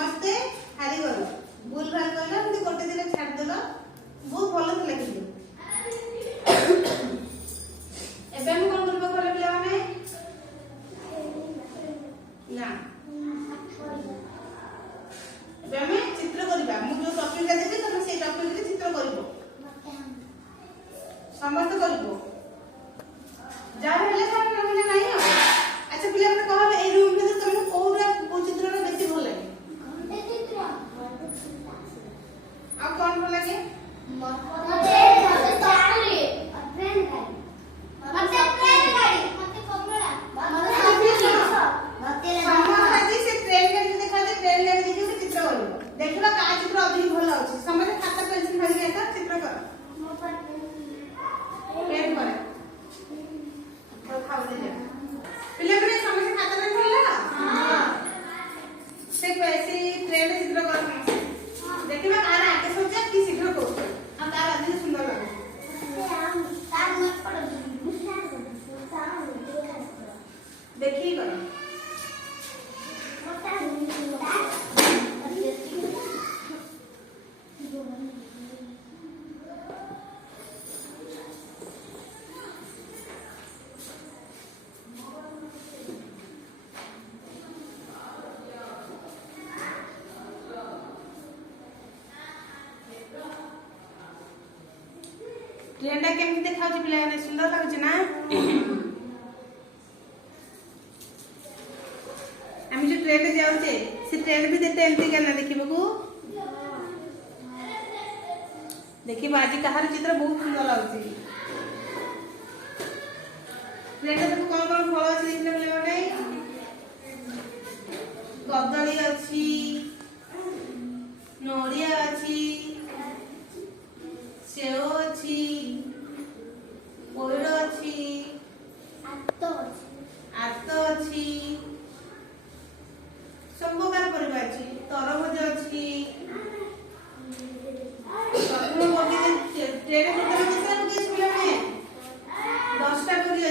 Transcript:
समस्ते हारी गल भूल भाल कहला एमती गोटे दिन छाड़ देल बहुत भल थे कि एबे हम कोन करबो करे पिला माने ना एबे हम चित्र करबा मु जो टॉपिक ला देबे तमे से टॉपिक रे चित्र करबो समस्त करबो जा हेले जा हेले नाही हो अच्छा पिला माने कहबे ए रूम में तमे कोरा को चित्र रे बेसी भल लागे चित्र आ कोन भल लागे मते सारी ट्रेन गाड़ी मते ट्रेन गाड़ी मते कमला मते समाजी से ट्रेन गाड़ी देखा दे ट्रेन गाड़ी देखि चित्र करबो देखबा का चित्र अधिक भल अछि समझे खाता पेंसिल धरि आता चित्र कर पेन करे तो खाओ दे जा पिले पिले समझे खाता पेन धरला हां से पैसे ट्रेन चित्र कर देखबा कार आगे सोचा कि शीघ्र को हम तार अधिक सुंदर लागे तार मत पड़ देखी कर ट्रेन टा केमती देखाउछि पिला ने सुंदर लागुछि ना हम जो ट्रेन रे जाउछे से ट्रेन भी देते एमती केना देखिबकू देखिबा आज कहार चित्र बहुत सुंदर लागुछि ट्रेन रे कोन कोन फल अछि देखले बोले बने कदली अछि नोरिया अछि सेव अछि पोइरो अछि आतो अछि सब प्रकार परिबा अछि तरबूज अछि सब लोग ट्रेन में कितना रुपए मिले 10 टा पूरी